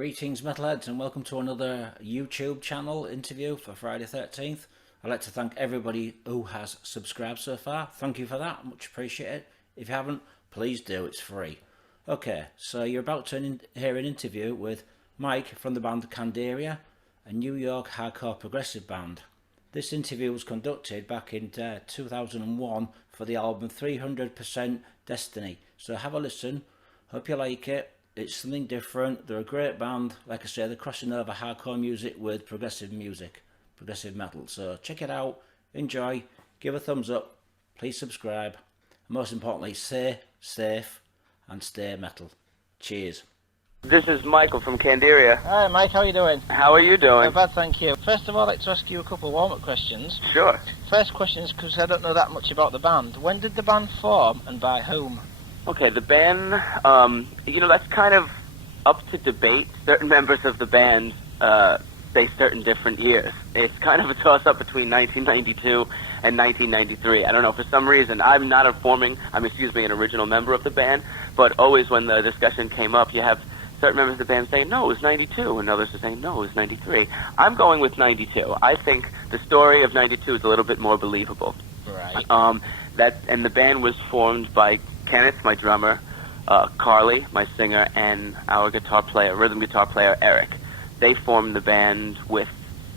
Greetings, metalheads, and welcome to another YouTube channel interview for Friday 13th. I'd like to thank everybody who has subscribed so far. Thank you for that, much appreciated. If you haven't, please do, it's free. Okay, so you're about to hear an interview with Mike from the band Candiria, a New York hardcore progressive band. This interview was conducted back in 2001 for the album 300% Destiny. So have a listen, hope you like it. It's something different. They're a great band. Like I say, they're crossing over hardcore music with progressive music, progressive metal. So check it out, enjoy, give a thumbs up, please subscribe, and most importantly, stay safe and stay metal. Cheers. This is Michael from Candiria. Hi Mike, how are you doing? How are you doing? Not bad, thank you. First of all, I'd like to ask you a couple of warm-up questions. Sure. First question is because I don't know that much about the band. When did the band form and by whom? Okay, the band, that's kind of up to debate. Certain members of the band say certain different years. It's kind of a toss-up between 1992 and 1993. I don't know, for some reason, I'm not an original member of the band, but always when the discussion came up, you have certain members of the band saying, no, it was 92, and others are saying, no, it was 93. I'm going with 92. I think the story of 92 is a little bit more believable. Right. And the band was formed by Kenneth, my drummer, Carly, my singer, and our rhythm guitar player, Eric. They formed the band with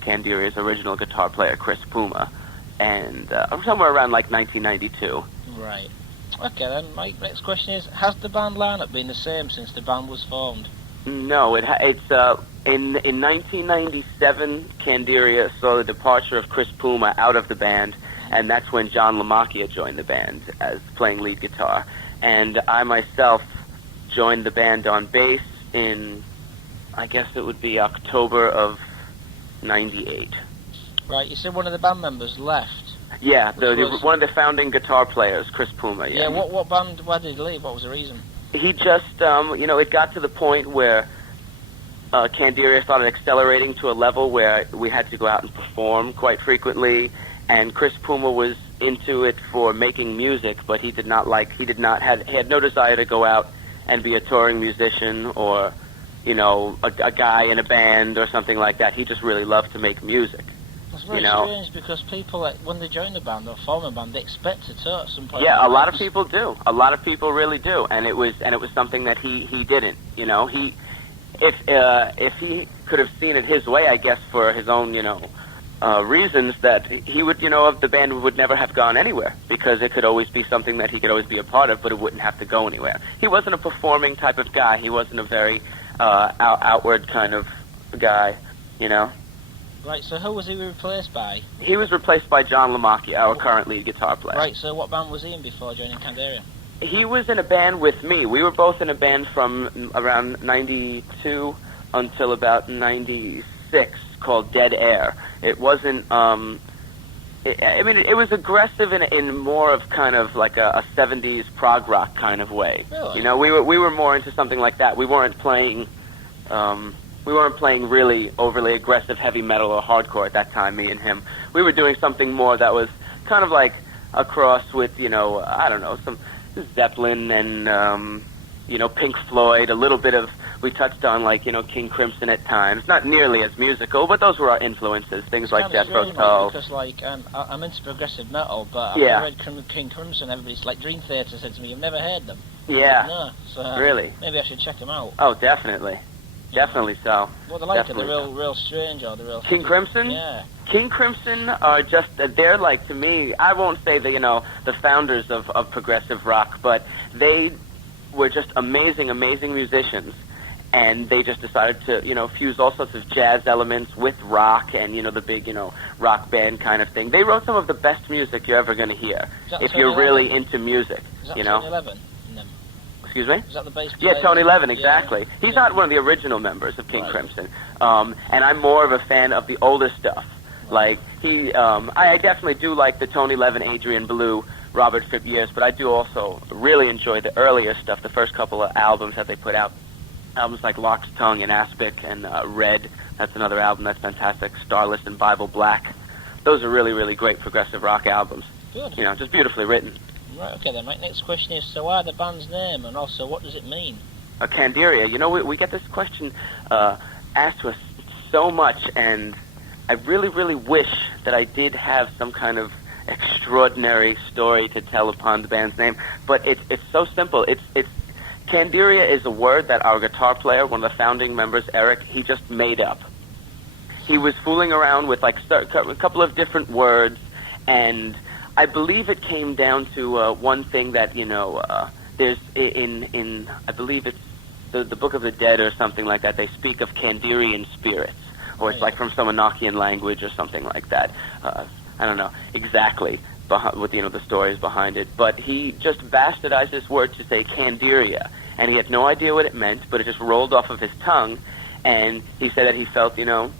Candiria's original guitar player, Chris Puma, and somewhere around like 1992. Right. Okay then, Mike, next question is, has the band lineup been the same since the band was formed? No, it's in 1997, Candiria saw the departure of Chris Puma out of the band, and that's when John LaMacchia joined the band as playing lead guitar. And I myself joined the band on bass in, I guess it would be October of 98. Right, you said one of the band members left. Yeah, one of the founding guitar players, Chris Puma, yeah. Yeah, what band, why did he leave? What was the reason? He just, it got to the point where Candiria started accelerating to a level where we had to go out and perform quite frequently, and Chris Puma was into it for making music, but he had no desire to go out and be a touring musician or, a guy in a band or something like that. He just really loved to make music. That's very strange because people, when they join the band or form a band, they expect to tour at some point. Yeah, a lot of people do. A lot of people really do, and it was something that he didn't. If he could have seen it his way, I guess for his own reasons, that he would the band would never have gone anywhere because it could always be something that he could always be a part of, but it wouldn't have to go anywhere. He wasn't a performing type of guy. He wasn't a very outward kind of guy. Right, so who was he replaced by? He was replaced by John LaMacchia, our current lead guitar player. Right, so what band was he in before joining Candiria? He was in a band with me. We were both in a band from around 92 until about 96 called Dead Air. It wasn't, it was aggressive in more of kind of like a 70s prog rock kind of way. Really? We were more into something like that. We weren't playing really overly aggressive heavy metal or hardcore at that time, me and him. We were doing something more that was kind of like a cross with, some Zeppelin and, Pink Floyd, a little bit of, we touched on King Crimson at times. Not nearly as musical, but those were our influences, things like Jethro Tull. Because I'm into progressive metal, but I've never heard King Crimson. Everybody's like Dream Theater said to me, you've never heard them. Yeah. No, so really? Maybe I should check them out. Oh, definitely. Definitely so. What they're like, definitely. are they real strange, or they're real... King Crimson? Yeah. King Crimson are just, they're like, to me, I won't say the founders of progressive rock, but they were just amazing, amazing musicians, and they just decided to, fuse all sorts of jazz elements with rock and, the big, rock band kind of thing. They wrote some of the best music you're ever going to hear, if you're really into music, Is that Tony Levin? Excuse me? Is that the bass player? Yeah, Tony Levin, exactly. Yeah. He's not one of the original members of King Right. Crimson, and I'm more of a fan of the older stuff. Like, I definitely do like the Tony Levin, Adrian Belew, Robert Fripp years, but I do also really enjoy the earlier stuff, the first couple of albums that they put out. Albums like Lock's Tongue and Aspic and Red, that's another album that's fantastic, Starless and Bible Black. Those are really, really great progressive rock albums. Good. Just beautifully written. Right, okay then, Mike. Next question is, so why the band's name, and also what does it mean? Candiria. You know, we get this question asked to us so much, and I really, really wish that I did have some kind of extraordinary story to tell upon the band's name, but it's so simple. It's Candiria is a word that our guitar player, one of the founding members, Eric, he just made up. He was fooling around with like a couple of different words, and I believe it came down to one thing that, you know, there's in I believe it's the Book of the Dead or something like that. They speak of Kandarian spirits, or it's like from some Enochian language or something like that. I don't know exactly what the stories behind it, but he just bastardized this word to say Candiria, and he had no idea what it meant, but it just rolled off of his tongue, and he said that he felt, you know,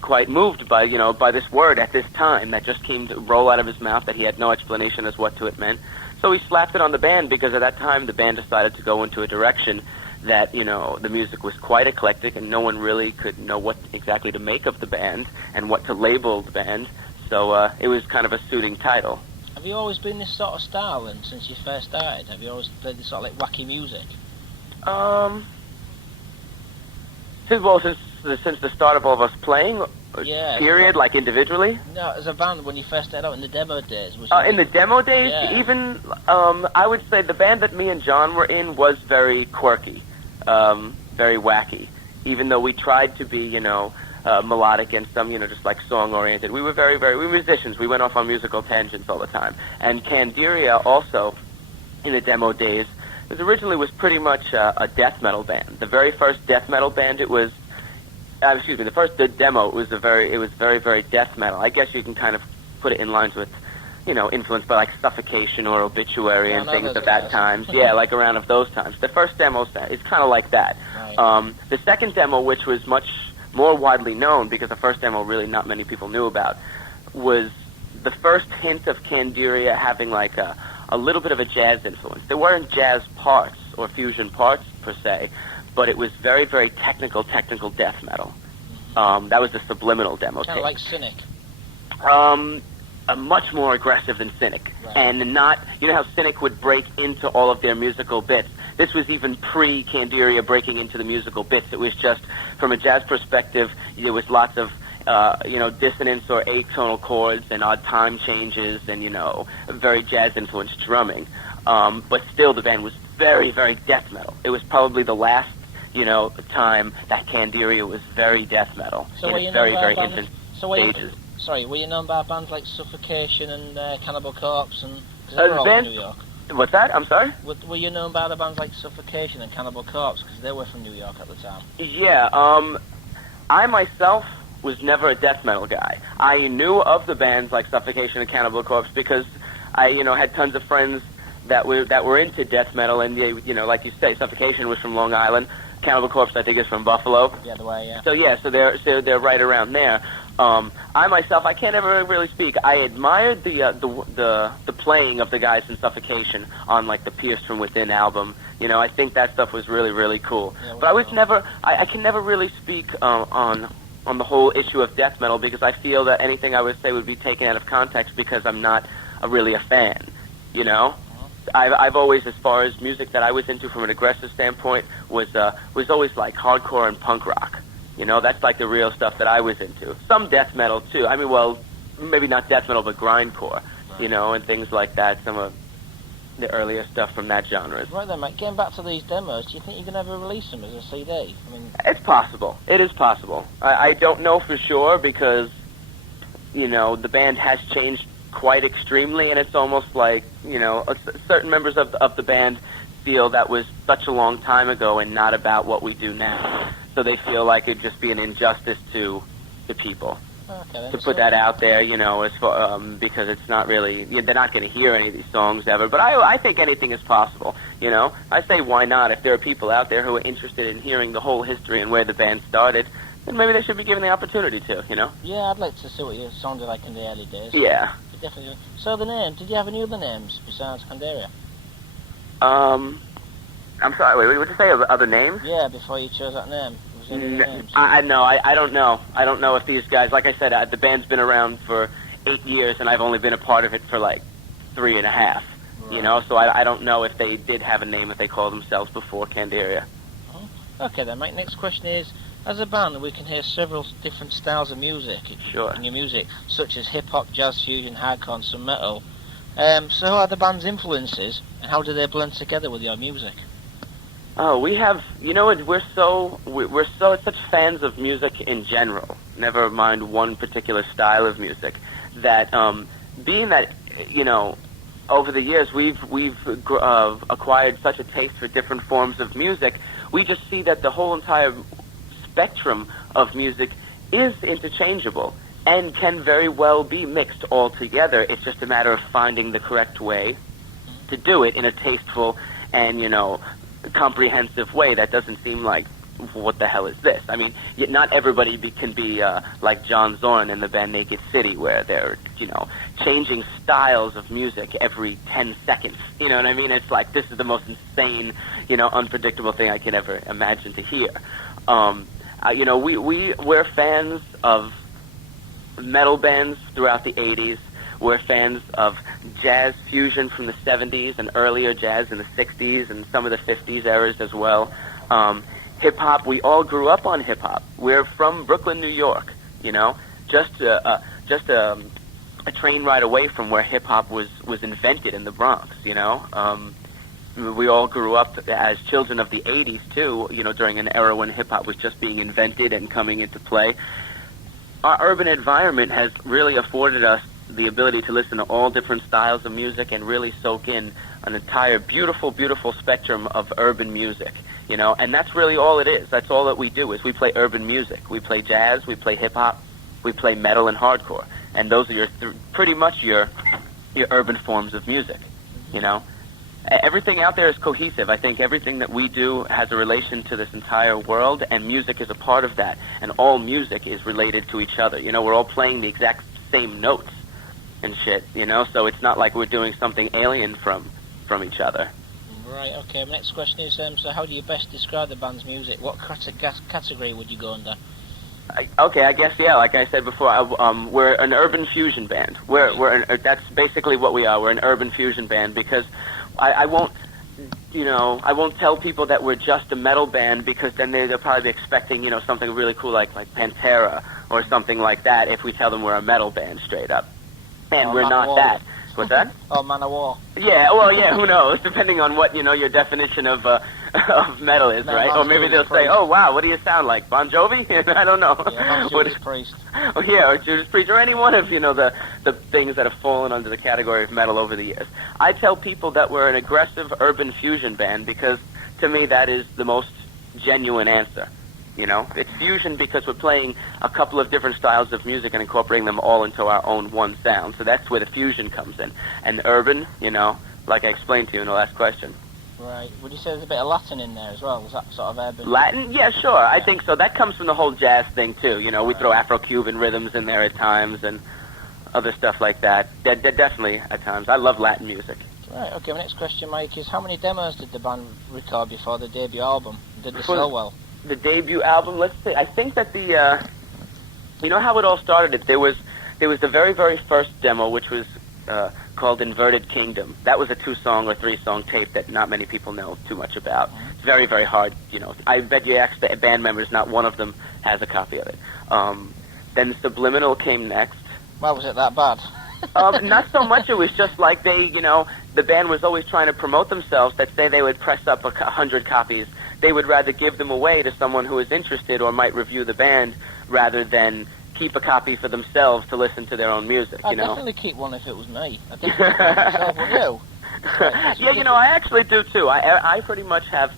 quite moved by, you know, by this word at this time that just came to roll out of his mouth, that he had no explanation as what to it meant. So he slapped it on the band, because at that time the band decided to go into a direction that, you know, the music was quite eclectic and no one really could know what exactly to make of the band and what to label the band. So it was kind of a suiting title. Have you always been this sort of style then, since you first started? Have you always played this sort of like wacky music? Since the start of all of us playing, yeah, period, like individually? No, as a band, when you first started out in the demo days. Was in the demo days, yeah. Even, I would say the band that me and John were in was very quirky, very wacky. Even though we tried to be, you know, melodic and some, you know, just like song-oriented. We were we were musicians. We went off on musical tangents all the time. And Candiria also, in the demo days, was pretty much a death metal band. The very first death metal band, it was, the demo, it was very, very death metal. I guess you can kind of put it in lines with, you know, influenced by like Suffocation or Obituary and things of that times. Yeah, like around of those times. The first demo is kind of like that. Right. The second demo, which was much more widely known, because the first demo really not many people knew about, was the first hint of Candiria having like a little bit of a jazz influence. There weren't jazz parts or fusion parts per se, but it was very, very technical death metal. That was the subliminal demo tape. Kind of like Cynic. Much more aggressive than Cynic. Right. And not, you know how Cynic would break into all of their musical bits. This was even pre-Candiria breaking into the musical bits. It was just, from a jazz perspective, there was lots of, you know, dissonance or atonal chords and odd time changes and, you know, very jazz-influenced drumming. But still, the band was very, very death metal. It was probably the last, you know, time that Candiria was very death metal. So in its very, very infant stages. Were you known by bands like Suffocation and Cannibal Corpse? And they were all from New York. What's that? I'm sorry? Were you known by the bands like Suffocation and Cannibal Corpse? Because they were from New York at the time. Yeah, I myself was never a death metal guy. I knew of the bands like Suffocation and Cannibal Corpse because I, you know, had tons of friends that were into death metal, and they, you know, like you say, Suffocation was from Long Island. Cannibal Corpse, I think, is from Buffalo. Yeah, the way, yeah. So they're right around there. I myself, I can't ever really speak. I admired the playing of the guys in Suffocation on like the Pierced from Within album. You know, I think that stuff was really, really cool. Yeah, but I was never, I can never really speak on the whole issue of death metal, because I feel that anything I would say would be taken out of context because I'm not really a fan. You know. I've always, as far as music that I was into from an aggressive standpoint, was always like hardcore and punk rock. You know, that's like the real stuff that I was into. Some death metal too. I mean, well, maybe not death metal, but grindcore. You know, and things like that. Some of the earlier stuff from that genre. Right then, mate. Getting back to these demos, do you think you can ever release them as a CD? I mean, it's possible. It is possible. I don't know for sure because, you know, the band has changed quite extremely, and it's almost like, you know, certain members of the band feel that was such a long time ago and not about what we do now. So they feel like it'd just be an injustice to the people to put that out there, you know, as far, because it's not really, they're not going to hear any of these songs ever. But I think anything is possible, you know. I say why not? If there are people out there who are interested in hearing the whole history and where the band started, then maybe they should be given the opportunity to, you know. Yeah, I'd like to see what you sounded like in the early days. Yeah. Definitely. So the name, did you have any other names besides Candiria? I'm sorry, wait, what did you say, other names? Yeah, before you chose that name. Was there any names? I don't know. I don't know if these guys, like I said, the band's been around for 8 years, and I've only been a part of it for like 3.5. Right. You know, so I don't know if they did have a name that they called themselves before Candiria. Okay then, Mike. Next question is: as a band, we can hear several different styles of music in your music, such as hip hop, jazz, fusion, hardcore, and some metal. So, how are the band's influences, and how do they blend together with your music? Oh, we have. You know, we're such fans of music in general. Never mind one particular style of music. That being that, you know, over the years we've acquired such a taste for different forms of music. We just see that the whole entire spectrum of music is interchangeable and can very well be mixed all together. It's just a matter of finding the correct way to do it in a tasteful and, you know, comprehensive way that doesn't seem like, what the hell is this? I mean, yet not everybody can be like John Zorn in the band Naked City, where they're, you know, changing styles of music every 10 seconds. You know what I mean? It's like, this is the most insane, you know, unpredictable thing I can ever imagine to hear. You know, we're fans of metal bands throughout the 80s. We're fans of jazz fusion from the 70s and earlier jazz in the 60s and some of the 50s eras as well. Hip-hop, we all grew up on hip-hop. We're from Brooklyn, New York, you know, just a train ride away from where hip-hop was invented in the Bronx, you know. We all grew up as children of the 80s, too, you know, during an era when hip-hop was just being invented and coming into play. Our urban environment has really afforded us the ability to listen to all different styles of music and really soak in an entire beautiful, beautiful spectrum of urban music, you know, and that's really all it is. That's all that we do, is we play urban music. We play jazz, we play hip-hop, we play metal and hardcore, and those are pretty much your urban forms of music, you know. Everything out there is cohesive. I think everything that we do has a relation to this entire world, and music is a part of that, and all music is related to each other. You know, we're all playing the exact same notes and shit, you know, so it's not like we're doing something alien from each other. Right, okay. My next question is, so how do you best describe the band's music? What category would you go under? Okay, I guess, yeah, like I said before, we're an urban fusion band. That's basically what we are. We're an urban fusion band, because I won't tell people that we're just a metal band, because then they'll probably be expecting, you know, something really cool like Pantera or something like that if we tell them we're a metal band straight up. And we're not that. What's that? Oh, Manowar. Yeah, well, yeah, who knows? Depending on what, you know, your definition of metal is, right? Or maybe they'll say, oh, wow, what do you sound like? Bon Jovi? I don't know. Yeah, Judas Priest. Oh, yeah, or Judas Priest, or any one of, you know, the things that have fallen under the category of metal over the years. I tell people that we're an aggressive urban fusion band because, to me, that is the most genuine answer. You know, it's fusion because we're playing a couple of different styles of music and incorporating them all into our own one sound. So that's where the fusion comes in. And urban, you know, like I explained to you in the last question. Right. Would you say there's a bit of Latin in there as well? Is that sort of urban? Latin? Yeah, sure. Yeah. I think so. That comes from the whole jazz thing, too. You know, we throw Afro-Cuban rhythms in there at times and other stuff like that. Definitely at times. I love Latin music. Right. Okay, my next question, Mike, is how many demos did the band record before the debut album? Did they sell well? The debut album, let's see. I think that you know how it all started? There was the very, very first demo, which was called Inverted Kingdom. That was a 2-song or 3-song tape that not many people know too much about. It's very, very hard, you know. I bet you ask the band members, not one of them has a copy of it. Then Subliminal came next. Why was it that bad? Not so much. It was just like the band was always trying to promote themselves. That say they would press up 100 copies. They would rather give them away to someone who is interested or might review the band rather than keep a copy for themselves to listen to their own music, you know? I'd definitely keep one if it was me. I'd definitely keep one myself, wouldn't you? Yeah, you know, I actually do, too. I pretty much have,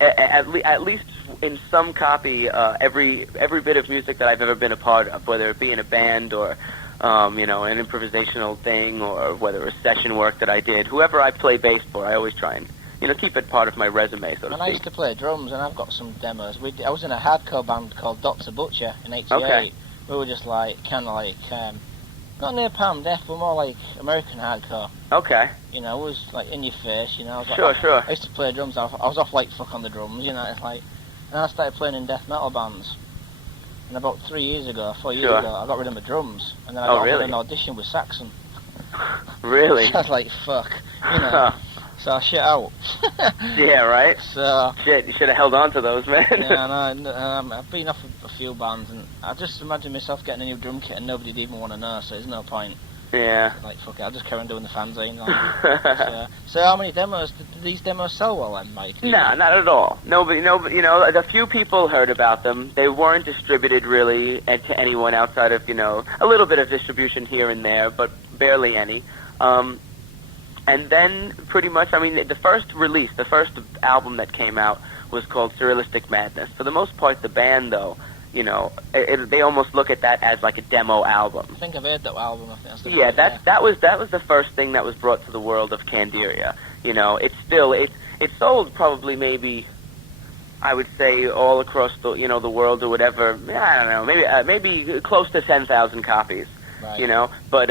at least in some copy, every bit of music that I've ever been a part of, whether it be in a band or, you know, an improvisational thing or whether it was session work that I did. Whoever I play bass for, I always try and, you know, keep it part of my resume, so to speak. I used to play drums, and I've got some demos. I was in a hardcore band called Dr. Butcher in '88. Okay. We were just like, kind of like, not Napalm Death, but more like American hardcore. Okay. You know, it was like in your face, you know. I was like, Sure. I used to play drums. I was off like fuck on the drums, you know. It's like, and I started playing in death metal bands. And about 4 years ago, I got rid of my drums, and then I got an audition with Saxon. Really? So I was like, fuck, you know. So I shit out. Yeah, right? So Shit, you should have held on to those, man. yeah, I know. I've been off a few bands, and I just imagine myself getting a new drum kit, and nobody'd even want to know. So there's no point. Yeah. Like fuck it, I'll just carry on doing the fanzines. So how many demos did these demos sell well then, Mike? No, not at all. Nobody, you know, a few people heard about them. They weren't distributed really to anyone outside of, you know, a little bit of distribution here and there, but barely any. And then pretty much, I mean, the first release, the first album that came out was called Surrealistic Madness. For the most part, the band, though, you know, they almost look at that as like a demo album. I think I've heard that album. I think that's the Yeah, one, that was the first thing that was brought to the world of Candiria. You know, it's still it sold probably maybe, I would say all across the the world or whatever. I don't know, maybe close to 10,000 copies. Right. You know, but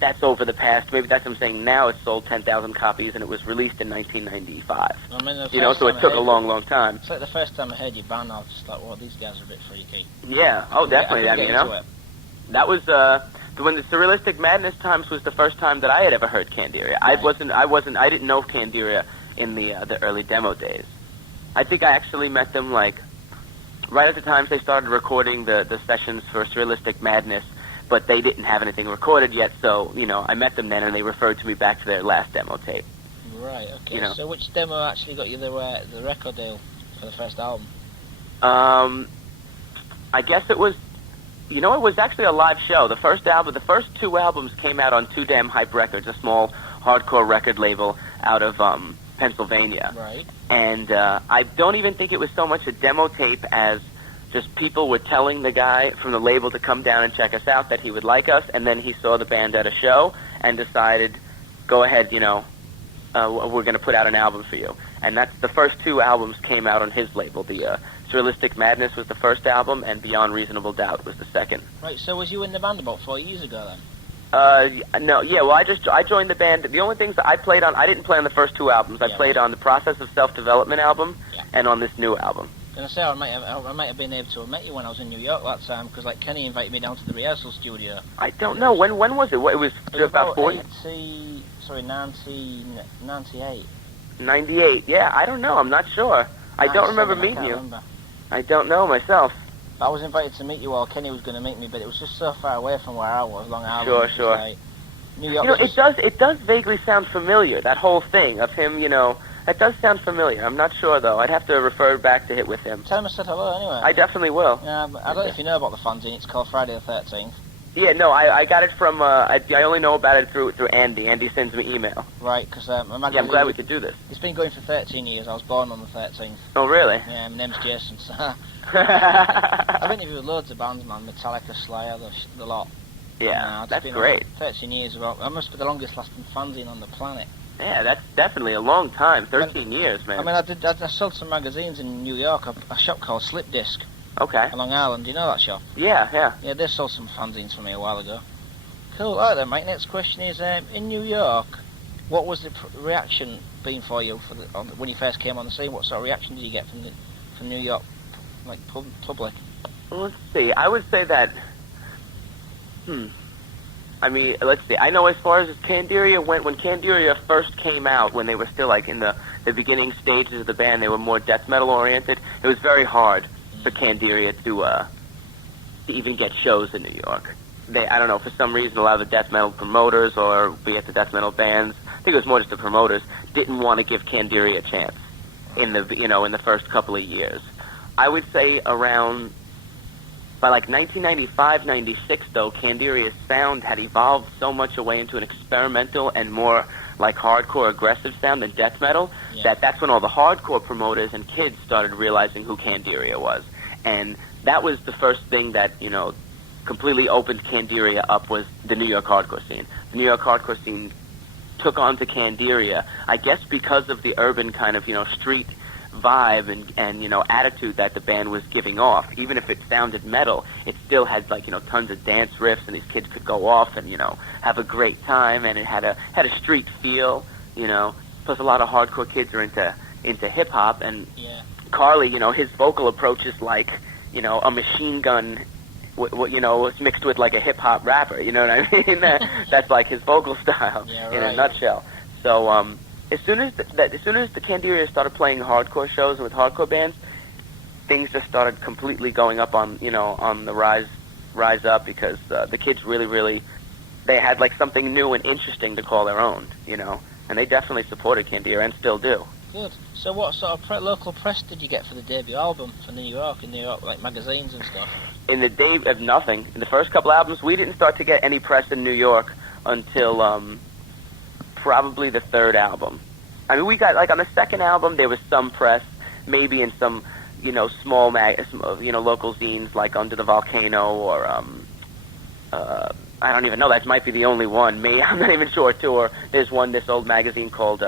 that's over the past. Maybe that's what I'm saying. Now it's sold 10,000 copies, and it was released in 1995. I mean, You know, so it took a long time. It's like the first time I heard your band, I was just like, well, these guys are a bit freaky. Yeah. Oh, definitely. I mean, you know, that was when the Surrealistic Madness times was the first time that I had ever heard Candiria. Right. I didn't know Candiria in the early demo days. I think I actually met them like right at the time they started recording the sessions for Surrealistic Madness, but they didn't have anything recorded yet. So you know, I met them then, and they referred to me back to their last demo tape. Right. Okay. You know. So which demo actually got you the record deal for the first album? I guess it was. You know, it was actually a live show. The first two albums came out on Too Damn Hype Records, a small hardcore record label out of Pennsylvania. Right. And I don't even think it was so much a demo tape as just people were telling the guy from the label to come down and check us out, that he would like us, and then he saw the band at a show and decided, go ahead, you know, we're going to put out an album for you. And that's the first two albums came out on his label. The Surrealistic Madness was the first album, and Beyond Reasonable Doubt was the second. Right, so was you in the band about 4 years ago then? No, yeah, well, I joined the band. The only things that I played on, I didn't play on the first two albums. I played on the Process of Self-Development album and on this new album. I was going to say, I might have been able to have met you when I was in New York that time, because like Kenny invited me down to the rehearsal studio. I don't know, when was it? It was about 1998. 98, yeah, I don't know, I'm not sure. I don't remember meeting you. I don't know myself. I was invited to meet you all. Kenny was going to meet me, but it was just so far away from where I was, Long Island. Sure. Like, New York. You know, it does vaguely sound familiar, that whole thing of him, you know. It does sound familiar. I'm not sure, though. I'd have to refer back to it with him. Tell him I said hello, anyway. I definitely will. Yeah, but I don't know if you know about the fanzine. It's called Friday the 13th. Yeah, no, I got it from, I only know about it through Andy. Andy sends me email. Right, because I'm glad we could do this. It's been going for 13 years. I was born on the 13th. Oh, really? Yeah, my name's Jason. So I've interviewed loads of bands, man. Metallica, Slayer, the lot. Yeah, that's great. 13 years. I must be the longest lasting fanzine on the planet. Yeah, that's definitely a long time. 13 years, man. I mean, I sold some magazines in New York, a shop called Slip Disc. Okay. On Long Island. Do you know that shop? Yeah. Yeah, they sold some fanzines for me a while ago. Cool. All right then, Mike. Next question is, in New York, what was the reaction been for you when you first came on the scene? What sort of reaction did you get from New York, like public? Well, let's see. I would say that. I mean, let's see. I know as far as Candiria went, when Candiria first came out, when they were still like in the beginning stages of the band, they were more death metal oriented. It was very hard for Candiria to even get shows in New York. I don't know, for some reason, a lot of the death metal promoters, or be it the death metal bands, I think it was more just the promoters, didn't want to give Candiria a chance in the first couple of years. I would say by like 1995, 96, though, Candiria's sound had evolved so much away into an experimental and more like hardcore aggressive sound than death metal, that's when all the hardcore promoters and kids started realizing who Candiria was. And that was the first thing that, completely opened Candiria up, was the New York hardcore scene. The New York hardcore scene took on to Candiria, I guess because of the urban kind of, street vibe and attitude that the band was giving off. Even if it sounded metal, it still had tons of dance riffs, and these kids could go off and have a great time, and it had a street feel. Plus a lot of hardcore kids are into hip hop, and Carly, his vocal approach is like a machine gun. Was mixed with like a hip hop rapper. You know what I mean? That's like his vocal style in a nutshell. So as soon as the Candiria started playing hardcore shows with hardcore bands, things just started completely going up on on the rise up, because the kids really they had like something new and interesting to call their own, and they definitely supported Candiria and still do. Good. So what sort of local press did you get for the debut album for New York, like magazines and stuff? In the day of nothing, in the first couple albums, we didn't start to get any press in New York until probably the third album. I mean, we got, like, on the second album, there was some press, maybe in some, small local zines, like Under the Volcano, or, I don't even know, that might be the only one. I'm not even sure, too. Or there's this old magazine called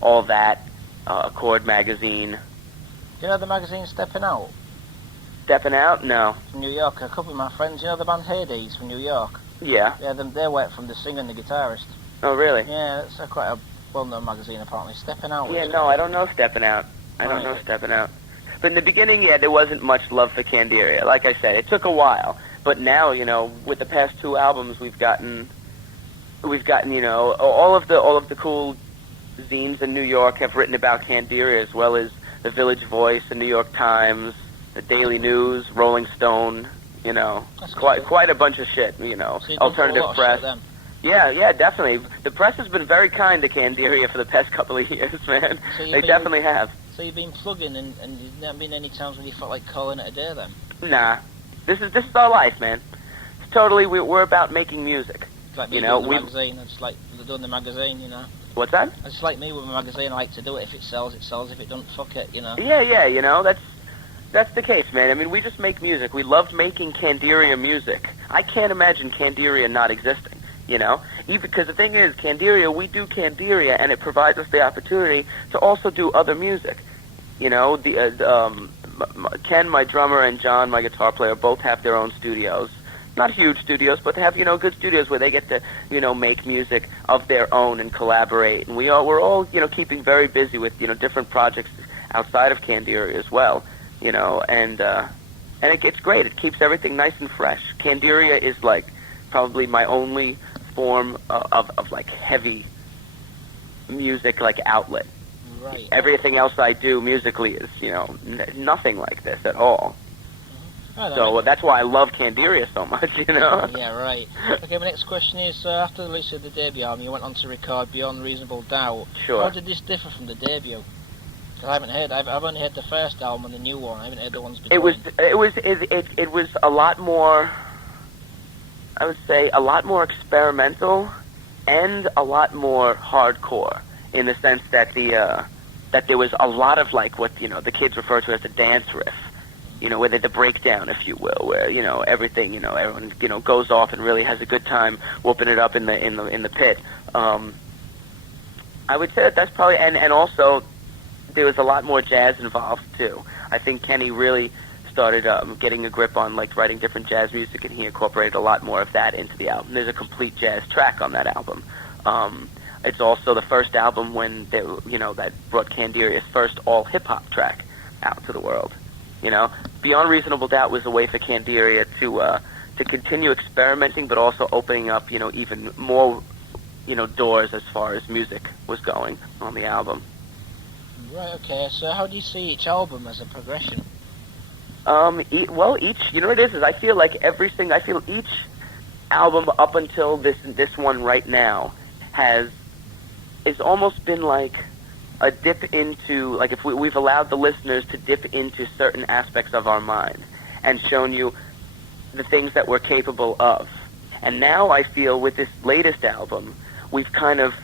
All That, Accord magazine. You know the magazine Stepping Out? Stepping Out? No. From New York. A couple of my friends, the band Hades from New York? Yeah. Yeah, they went from the singer and the guitarist. Oh, really? Yeah, it's quite a well-known magazine, apparently. Stepping Out. Yeah, no, I don't know Stepping Out. I don't know Stepping Out. But in the beginning, there wasn't much love for Candiria. Like I said, it took a while. But now, with the past two albums, we've gotten, all of the cool zines in New York have written about Candiria, as well as the Village Voice, the New York Times, the Daily News, Rolling Stone. That's quite a bunch of shit. So alternative press. Yeah, definitely. The press has been very kind to Candiria for the past couple of years, man. They definitely have. So you've been plugging, and there's not been any times when you felt like calling it a day, then? Nah, this is our life, man. It's totally, we're about making music. It's like me doing the magazine. It's like doing the magazine, What's that? It's like me with my magazine. I like to do it. If it sells, it sells. If it doesn't, fuck it, Yeah, that's the case, man. I mean, we just make music. We loved making Candiria music. I can't imagine Candiria not existing, even because the thing is, Candiria, we do Candiria, and it provides us the opportunity to also do other music. Ken, my drummer, and John, my guitar player, both have their own studios. Not huge studios, but they have, good studios where they get to, make music of their own and collaborate. And we're all, keeping very busy with, different projects outside of Candiria as well, and it's great. It keeps everything nice and fresh. Candiria is, like, probably my only form of like, heavy music, like, outlet. Right. Everything else I do musically is, nothing like this at all. Oh, so that's why I love Candiria so much, Yeah, right. Okay, my next question is, after the release of the debut album, you went on to record Beyond Reasonable Doubt. Sure. How did this differ from the debut? Because I've only heard the first album and the new one. I haven't heard the ones before. It was a lot more, I would say, a lot more experimental and a lot more hardcore, in the sense that that there was a lot of, like, what the kids refer to as the dance riff, where the breakdown, if you will, where everything, everyone goes off and really has a good time whooping it up in the pit. I would say that's probably, and also there was a lot more jazz involved too. I think Kenny really started getting a grip on, like, writing different jazz music, and he incorporated a lot more of that into the album. There's a complete jazz track on that album. It's also the first album when they, that brought Candiria's first all hip-hop track out to the world. Beyond Reasonable Doubt was a way for Candiria to continue experimenting, but also opening up, even more, doors as far as music was going on the album. Right. Okay. So how do you see each album as a progression? Each, what it is I feel like each album up until this one right now it's almost been like a dip into, like, if we've allowed the listeners to dip into certain aspects of our mind and shown you the things that we're capable of. And now I feel with this latest album, we've kind of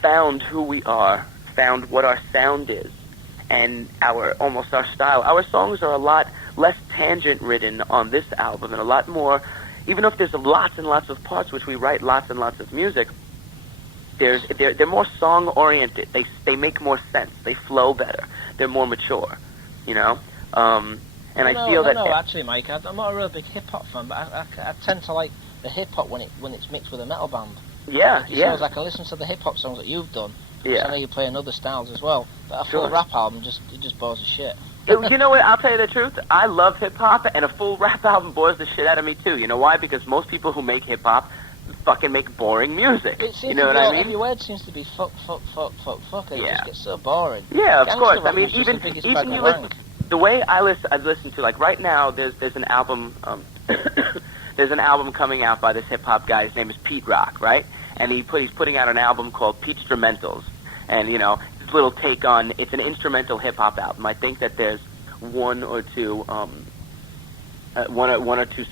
found who we are, found what our sound is, and our style. Our songs are a lot less tangent-ridden on this album, and a lot more, even if there's lots and lots of parts which we write lots and lots of music, they're more song-oriented. They make more sense. They flow better. They're more mature, And I feel that... No, actually, Mike, I'm not a real big hip-hop fan, but I tend to like the hip-hop when it's mixed with a metal band. Yeah. Sounds like I listen to the hip-hop songs that you've done. Yeah. I know you play in other styles as well. But a full rap album just bores the shit. You know what? I'll tell you the truth. I love hip-hop, and a full rap album bores the shit out of me, too. You know why? Because most people who make hip-hop fucking make boring music. It seems You know what I mean? Every word seems to be fuck, and it Yeah. just gets so boring. Yeah, of Gangster course. I rap mean, was just the biggest bag even of you wank. listen, the way I've listened to, like right now, there's an album, there's an album coming out by this hip hop guy. His name is Pete Rock, right? And he's putting out an album called Peachstrumentals, and you know, his little take on it's an instrumental hip hop album. I think that there's one or two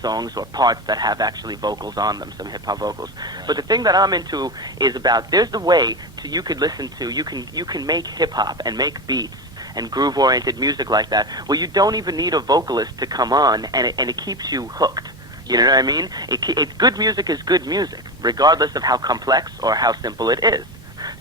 songs or parts that have actually vocals on them, some hip hop vocals. Right. But the thing that I'm into is about there's the way to you can make hip hop and make beats and groove oriented music like that where you don't even need a vocalist to come on and it keeps you hooked. You know what I mean? It's good music is good music, regardless of how complex or how simple it is.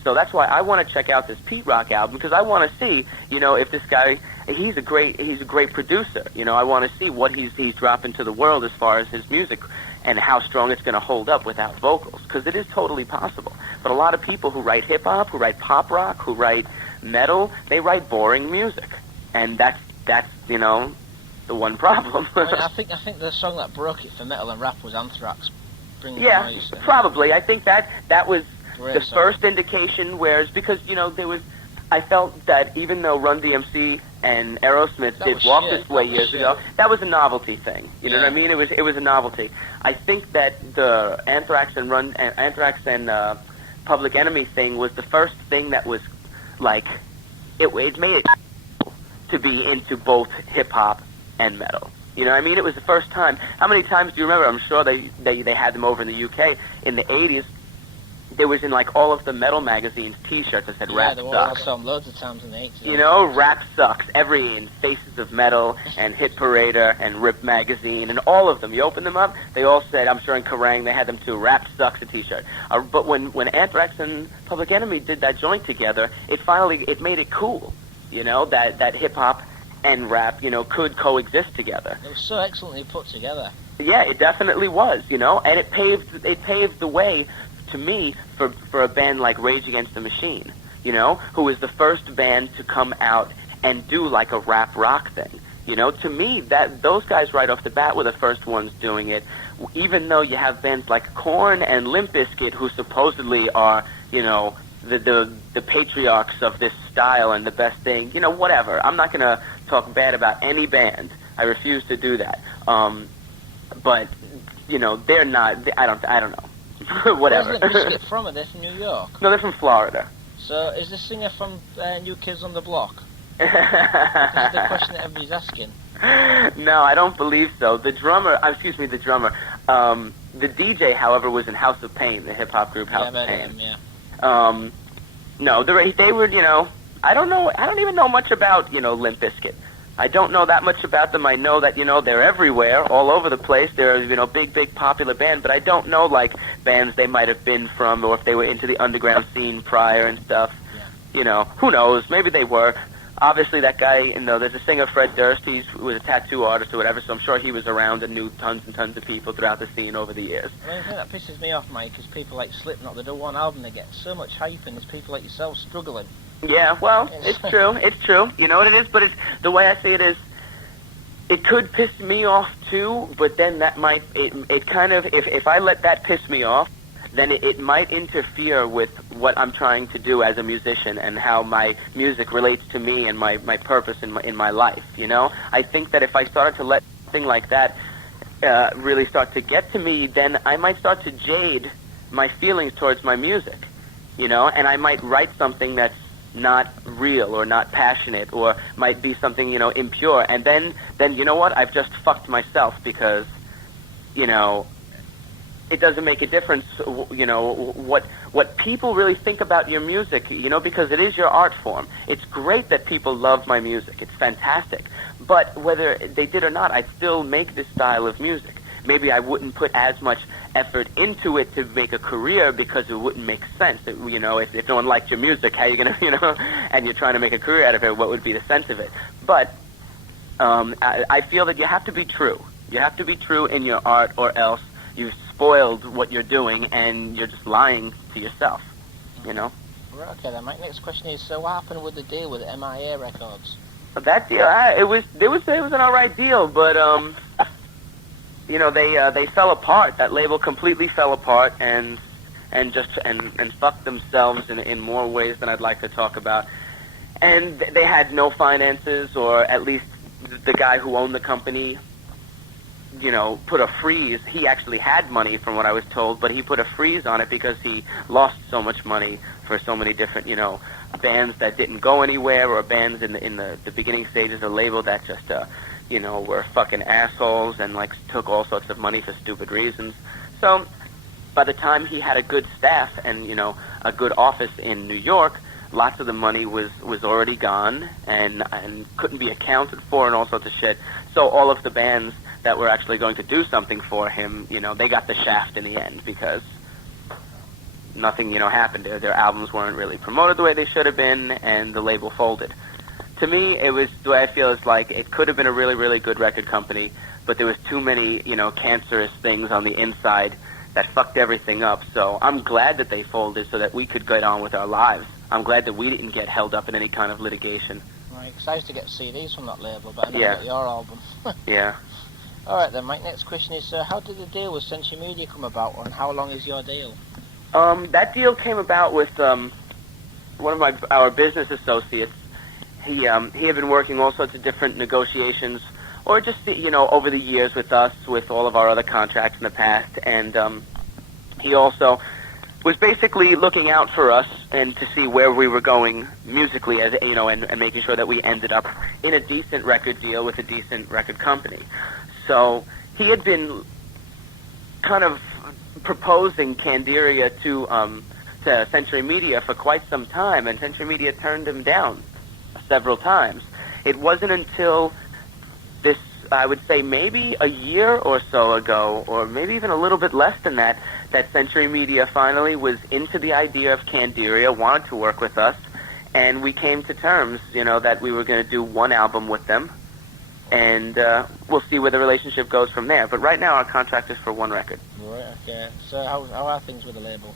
So that's why I want to check out this Pete Rock album, because I want to see, you know, if this guy, he's a great producer. You know, I want to see what he's dropping to the world as far as his music and how strong it's going to hold up without vocals, because it is totally possible. But a lot of people who write hip hop, who write pop rock, who write metal, they write boring music, and that's you know, the one problem. I mean, I think the song that broke it for metal and rap was Anthrax. Bring the Yeah, Noise. probably. I think that was Great the song. first indication, whereas because, you know, I felt that even though Run DMC and Aerosmith That did was Walk shit. This Way That was years shit. ago, that was a novelty thing. You know what I Yeah. mean? It was a novelty. I think that the Anthrax and Public Enemy thing was the first thing that was like it made it to be into both hip hop and metal. You know what I mean? It was the first time. How many times do you remember? I'm sure they had them over in the UK in the 80s. There was in like all of the metal magazines T-shirts that said Yeah, "Rap they were Sucks." also on loads of times in the 80s. You know, "Rap Sucks." In Faces of Metal and Hit Parader and Rip Magazine and all of them. You open them up, they all said, I'm sure in Kerrang they had them too, "Rap Sucks" a T-shirt. But when Anthrax and Public Enemy did that joint together, it made it cool. You know, that hip hop and rap, you know, could coexist together. It was so excellently put together. Yeah, it definitely was, you know, and it paved the way to me for a band like Rage Against the Machine, you know, who was the first band to come out and do like a rap rock thing. You know, to me, that those guys right off the bat were the first ones doing it, even though you have bands like Korn and Limp Bizkit who supposedly are, you know, the patriarchs of this style and the best thing, you know, whatever. I'm not going to talk bad about any band. I refuse to do that. But, you know, they're not, I don't know. Whatever. Where's Limp Bizkit from? Are they from New York? No, they're from Florida. So is the singer from New Kids on the Block? This is the question that everybody's asking. No, I don't believe so. The drummer. The DJ, however, was in House of Pain, the hip-hop group House Yeah, of Pain. him, yeah. No, they were, you know, I don't even know much about, you know, Limp Bizkit. I don't know that much about them. I know that, you know, they're everywhere, all over the place. They're, you know, big popular band, but I don't know, like, bands they might have been from or if they were into the underground scene prior and stuff. Yeah. You know, who knows? Maybe they were. Obviously, that guy, you know, there's a singer, Fred Durst, he was a tattoo artist or whatever, so I'm sure he was around and knew tons and tons of people throughout the scene over the years. I mean, the thing that pisses me off, Mike, is people like Slipknot, they do one album, they get so much hype, and there's people like yourself struggling. Yeah, well, it's true. It's true. You know what it is? But it's the way I see it is, it could piss me off too. But then that might it kind of if I let that piss me off, then it might interfere with what I'm trying to do as a musician and how my music relates to me and my purpose in my life. You know, I think that if I started to let something like that really start to get to me, then I might start to jade my feelings towards my music. You know, and I might write something that's not real or not passionate or might be something, you know, impure. And then you know what? I've just fucked myself because, you know, it doesn't make a difference, you know, what people really think about your music, you know, because it is your art form. It's great that people love my music. It's fantastic. But whether they did or not, I'd still make this style of music. Maybe I wouldn't put as much effort into it to make a career because it wouldn't make sense. You know, if no one liked your music, how are you going to, you know, and you're trying to make a career out of it, what would be the sense of it? But I feel that you have to be true. You have to be true in your art or else you've spoiled what you're doing and you're just lying to yourself, you know? Right, okay then, Mike. Next question is, so what happened with the deal with MIA Records? That deal, it was an alright deal, but they fell apart. That label completely fell apart and fucked themselves in more ways than I'd like to talk about. And they had no finances, or at least the guy who owned the company, put a freeze. He actually had money, from what I was told, but he put a freeze on it because he lost so much money for so many different, bands that didn't go anywhere, or bands in the beginning stages of the label that just, were fucking assholes and took all sorts of money for stupid reasons. So by the time he had a good staff and a good office in New York, lots of the money was already gone and couldn't be accounted for and all sorts of shit. So all of the bands that were actually going to do something for him, they got the shaft in the end because nothing, happened. Their albums weren't really promoted the way they should have been, and the label folded. To me, it was, the way I feel is it could have been a really, really good record company, but there was too many, cancerous things on the inside that fucked everything up. So I'm glad that they folded so that we could get on with our lives. I'm glad that we didn't get held up in any kind of litigation. Right, because I used to get CDs from that label, but I never got your album. Yeah. All right then, Mike. Next question is, how did the deal with Century Media come about, and how long is your deal? That deal came about with one of our business associates. He had been working all sorts of different negotiations, or just over the years with us, with all of our other contracts in the past, and he also was basically looking out for us and to see where we were going musically, as and making sure that we ended up in a decent record deal with a decent record company. So he had been kind of proposing Candiria to Century Media for quite some time, and Century Media turned him down several times. It wasn't until this, I would say maybe a year or so ago, or maybe even a little bit less than that, that Century Media finally was into the idea of Candiria, wanted to work with us, and we came to terms, that we were going to do one album with them, and we'll see where the relationship goes from there. But right now our contract is for one record. Right, okay. So how are things with the label?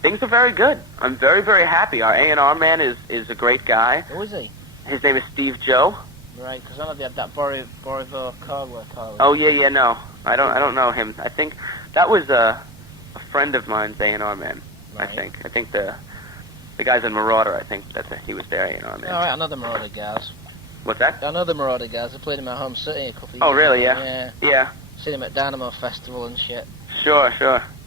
Things are very good. I'm very, very happy. Our A&R man is a great guy. Who is he? His name is Steve Joe. Right, because I know they had that Borivo Cardwell. Oh, yeah, no. I don't know him. I think that was a friend of mine's A&R man, right. I think the guys in Marauder, I think he was their A&R man. All right, I know the Marauder guys. What's that? I know the Marauder guys. I played in my home city a couple of years Oh, really? ago. Yeah. Yeah. Seen him at Dynamo Festival and shit. Sure.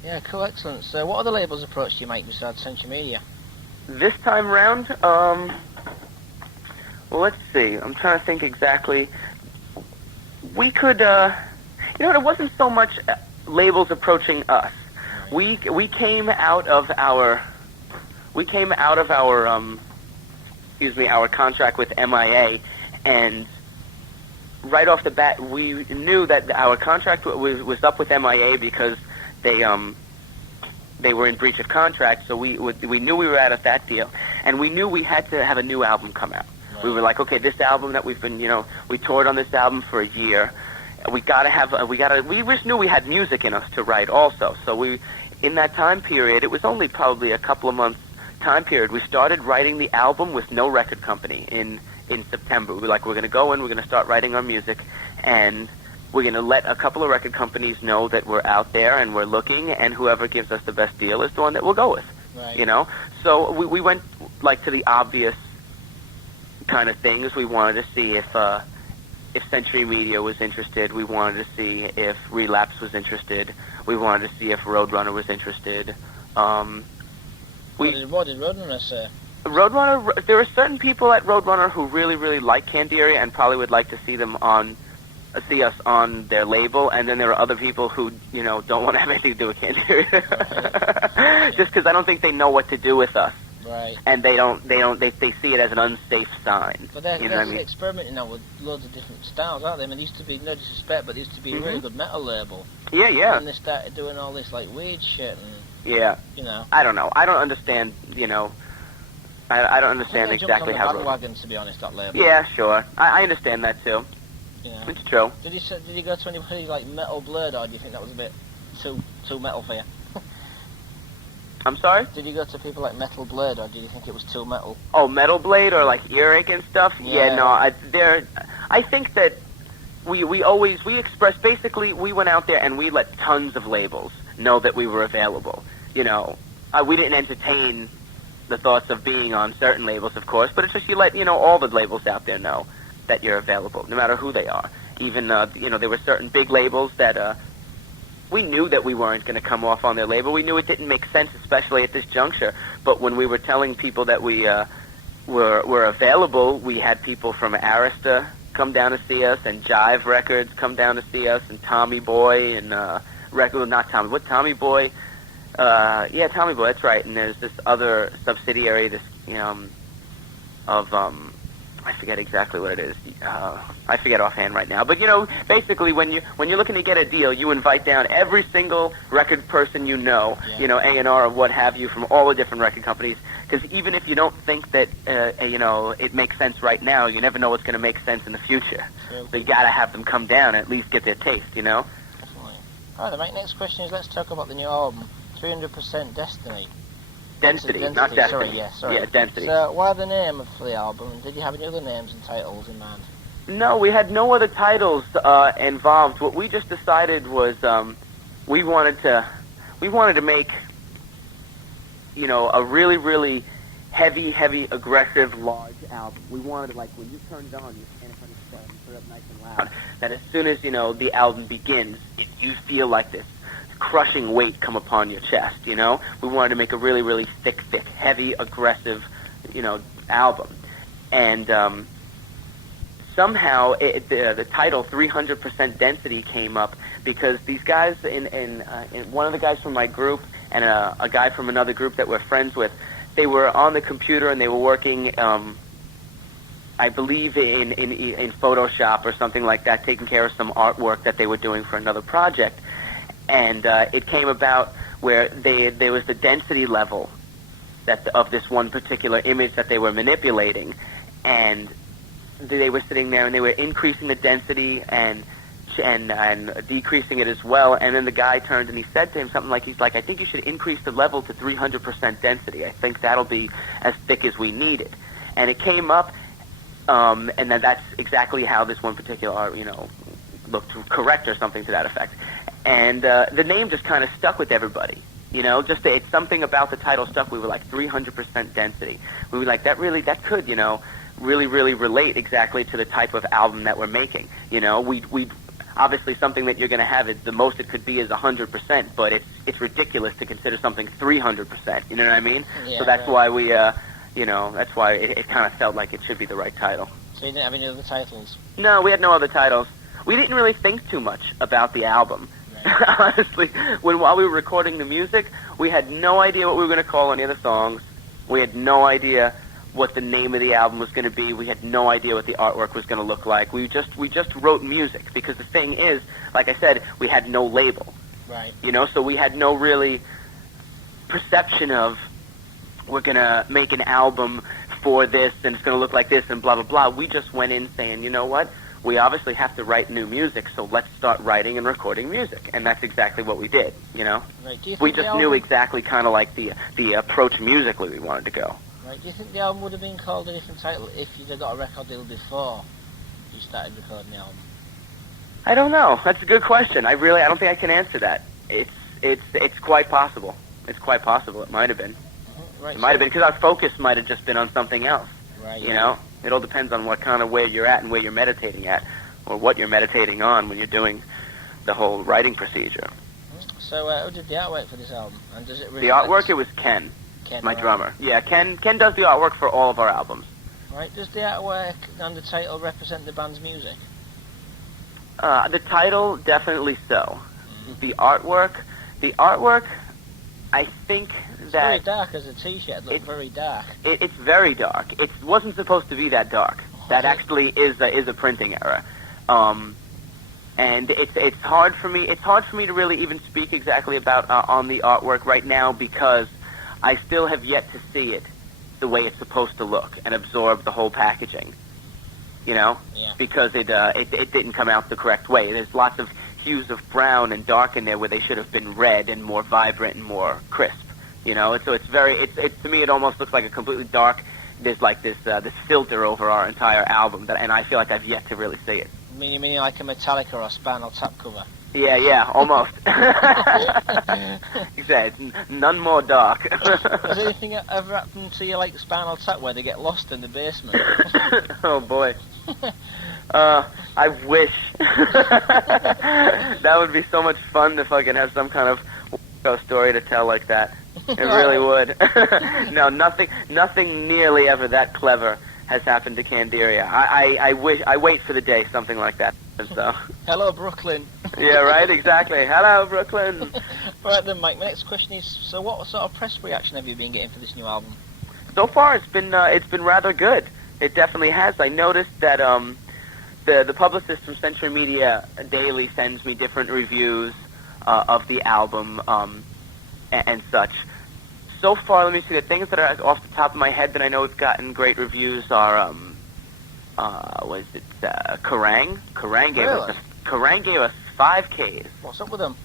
Yeah, cool, excellent. So what other labels approached you, Mike, besides Century Media? This time round, well, let's see. I'm trying to think exactly. We could, it wasn't so much labels approaching us. Right. We came out of our our contract with MIA, and right off the bat, we knew that our contract was up with MIA because they were in breach of contract. So we knew we were out of that deal, and we knew we had to have a new album come out. Right. We were like, okay, this album that we've been, we toured on this album for a year. We just knew we had music in us to write also. So in that time period, it was only probably a couple of months time period, we started writing the album with no record company in September. We were like, we're going to go in, we're going to start writing our music, and we're going to let a couple of record companies know that we're out there and we're looking, and whoever gives us the best deal is the one that we'll go with. Right. So we went to the obvious kind of things. We wanted to see if Century Media was interested. We wanted to see if Relapse was interested. We wanted to see if Roadrunner was interested. What did Roadrunner say? Roadrunner, there are certain people at Roadrunner who really, really like Candiria and probably would like to see us on their label, and then there are other people who, don't want to have anything to do with Candiria. Just because I don't think they know what to do with us. Right. And they see it as an unsafe sign. But they're experimenting now with loads of different styles, aren't they? I mean, they used to be, no disrespect, but they used to be a really good metal label. Yeah. And they started doing all this, weird shit and... Yeah. I don't know. I don't understand, I don't understand exactly how... bandwagon, to be honest, that label. Yeah, sure. I understand that, too. It's true. Did you go to anybody like Metal Blade, or do you think that was a bit too metal for you? I'm sorry? Did you go to people like Metal Blade, or did you think it was too metal? Oh, Metal Blade or like Earache and stuff? Yeah, no, I think that we expressed, basically, we went out there and we let tons of labels know that we were available. You know, we didn't entertain the thoughts of being on certain labels, of course, but it's just you let, all the labels out there know that you're available, no matter who they are. Even, there were certain big labels that we knew that we weren't going to come off on their label. We knew it didn't make sense, especially at this juncture. But when we were telling people that we were available, we had people from Arista come down to see us, and Jive Records come down to see us, and Tommy Boy, and Tommy Boy? Yeah, Tommy Boy, that's right. And there's this other subsidiary, I forget exactly what it is. I forget offhand right now. But, basically when you're looking to get a deal, you invite down every single record person A&R or what have you, from all the different record companies. Because even if you don't think that, it makes sense right now, you never know what's going to make sense in the future. True. So you got to have them come down and at least get their taste, Definitely. All right, next question is, let's talk about the new album, 300% Destiny. Density, not Destiny. Sorry. Yeah, Density. So, why the name for the album? Did you have any other names and titles in mind? No, we had no other titles involved. What we just decided was we wanted to make, a really, really heavy, aggressive, large album. We wanted, like, when you turn it on, you stand in front of the and put it up nice and loud, that as soon as, the album begins, you feel like this crushing weight come upon your chest, We wanted to make a really, really thick, heavy, aggressive, album. And somehow the title 300% Density came up because these guys, in one of the guys from my group and a guy from another group that we're friends with, they were on the computer and they were working, I believe in Photoshop or something like that, taking care of some artwork that they were doing for another project. And it came about where there was the density level of this one particular image that they were manipulating, and they were sitting there and they were increasing the density and decreasing it as well. And then the guy turned and he said to him something like, I think you should increase the level to 300% density. I think that'll be as thick as we need it. And it came up, and then that's exactly how this one particular looked correct or something to that effect. And the name just kind of stuck with everybody, it's something about the title stuck. We were like 300% density. We were like, that could, really, really relate exactly to the type of album that we're making. We obviously something that you're going to have, the most it could be is 100%, but it's ridiculous to consider something 300%. You know what I mean? Yeah, so that's why we, that's why it kind of felt like it should be the right title. So you didn't have any other titles? No, we had no other titles. We didn't really think too much about the album. Honestly, while we were recording the music, we had no idea what we were going to call any of the songs. We had no idea what the name of the album was going to be. We had no idea what the artwork was going to look like. We just wrote music because the thing is, like I said, we had no label. Right. So we had no really perception of we're going to make an album for this and it's going to look like this and blah, blah, blah. We just went in saying, you know what? We obviously have to write new music, so let's start writing and recording music. And that's exactly what we did, Right. We just knew exactly kind of like the approach musically we wanted to go. Right. Do you think the album would have been called a different title if you'd have got a record deal before you started recording the album? I don't know. That's a good question. I don't think I can answer that. It's quite possible. It's quite possible. It might have been. Right. It might have been because our focus might have just been on something else. Right. It all depends on what kind of where you're at and where you're meditating at, or what you're meditating on when you're doing the whole writing procedure. So, who did the artwork for this album? And does it really the artwork, it was Ken, my drummer. Yeah, Ken does the artwork for all of our albums. Right. Does the artwork and the title represent the band's music? The title, definitely so. The artwork, I think it's that... very dark as a T-shirt. It looked very dark. It's very dark. It wasn't supposed to be that dark. That actually is a printing error. And it's hard for me. It's hard for me to really even speak exactly about on the artwork right now because I still have yet to see it the way it's supposed to look and absorb the whole packaging. Yeah. Because it didn't come out the correct way. There's lots of hues of brown and dark in there where they should have been red and more vibrant and more crisp. So it's to me it almost looks like a completely dark. There's like this filter over our entire album and I feel like I've yet to really see it. You mean like a Metallica or Spinal Tap cover? Yeah, almost. Exactly. None more dark. Has anything ever happened to you like Spinal Tap where they get lost in the basement? Oh boy. I wish. That would be so much fun if I could have some kind of story to tell like that. It really would. No, nothing nearly ever that clever has happened to Candiria. I wait for the day something like that. So. Hello, Brooklyn. Yeah, right, exactly. Hello, Brooklyn. Right then, Mike, my next question is, so what sort of press reaction have you been getting for this new album? So far, it's been rather good. It definitely has. I noticed that the publicist from Century Media daily sends me different reviews of the album and such. So far, let me see, the things that are off the top of my head that I know have gotten great reviews are, Kerrang? Kerrang gave us 5 Ks. What's up with them?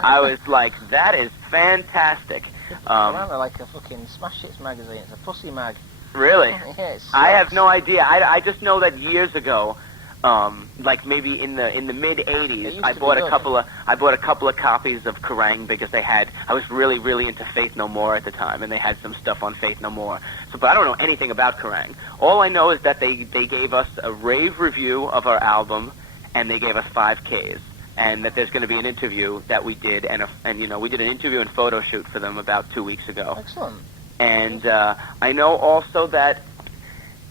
I was like, that is fantastic. Kerrang are like a fucking Smash Hits magazine. It's a pussy mag. Really? Yeah, I have no idea. I just know that years ago, like maybe in the mid '80s, I bought a couple of copies of Kerrang because I was really into Faith No More at the time, and they had some stuff on Faith No More. So, but I don't know anything about Kerrang. All I know is that they gave us a rave review of our album, and they gave us 5 Ks, and that there's going to be an interview that we did, and we did an interview and photo shoot for them about 2 weeks ago. Excellent. And I know also that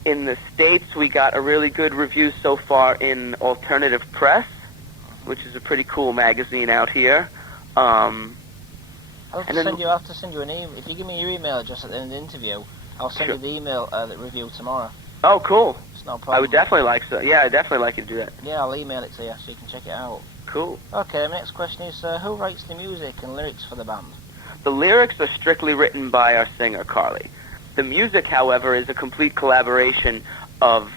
in the States we got a really good review so far in Alternative Press, which is a pretty cool magazine out here. I'll have to send you an email. If you give me your email address at the end of the interview, I'll send you the email review tomorrow. Oh, cool. It's no problem. I would definitely like so. Yeah, I'd definitely like you to do that. Yeah, I'll email it to you so you can check it out. Cool. Okay, my next question is, who writes the music and lyrics for the band? The lyrics are strictly written by our singer, Carly. The music, however, is a complete collaboration of